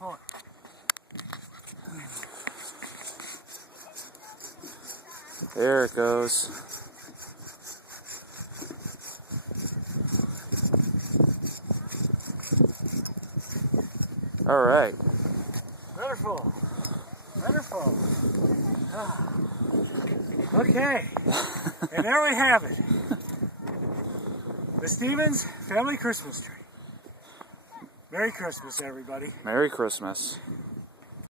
Hold it. There it goes. All right. Wonderful. Wonderful. Ah. Okay. And there we have it. The Stevens family Christmas tree. Merry Christmas, everybody. Merry Christmas.